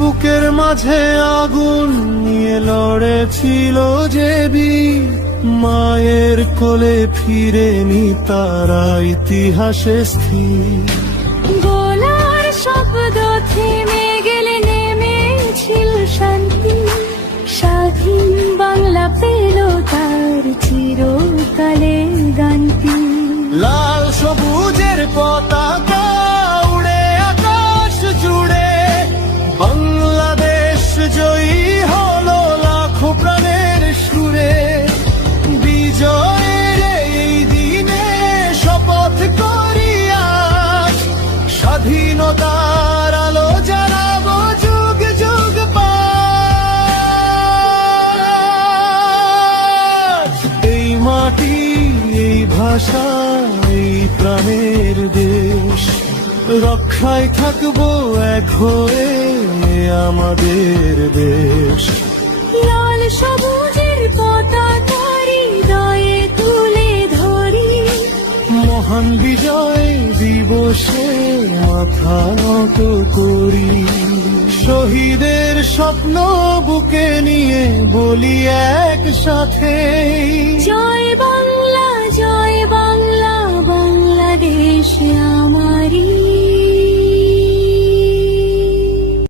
বুকের মাঝে আগুন নিয়ে লড়েছিল যে বীর, মায়ের কোলে ফিরেনি তারা ইতিহাসে স্থির। গোলার শব্দ থেমে গেলে নেমেছিল শান্তি, স্বাধীন বাংলা পেল তার চিরকালের গানটি। লাল সবুজের পতাকা উড়ে আকাশ জুড়ে, বাংলাদেশ জয়ী হলো লাখো প্রাণের সুরে। বিজয়ের এই দিনে শপথ করি আজ, স্বাধীনতার আলো জ্বালাবো যুগ যুগ পাজ। এই মাটি, এই ভাষা, এই প্রাণের দেশ, রক্ষায় থাকবো এক হয়ে আমাদের দেশ। লাল সবুজের পতাকা হৃদয়ে তুলে ধরি, মহান বিজয় দিবসে মাথা নত করি। শহীদের স্বপ্ন বুকে নিয়ে বলি একসাথে, জয় বাংলা, জয় বাংলা, বাংলাদেশ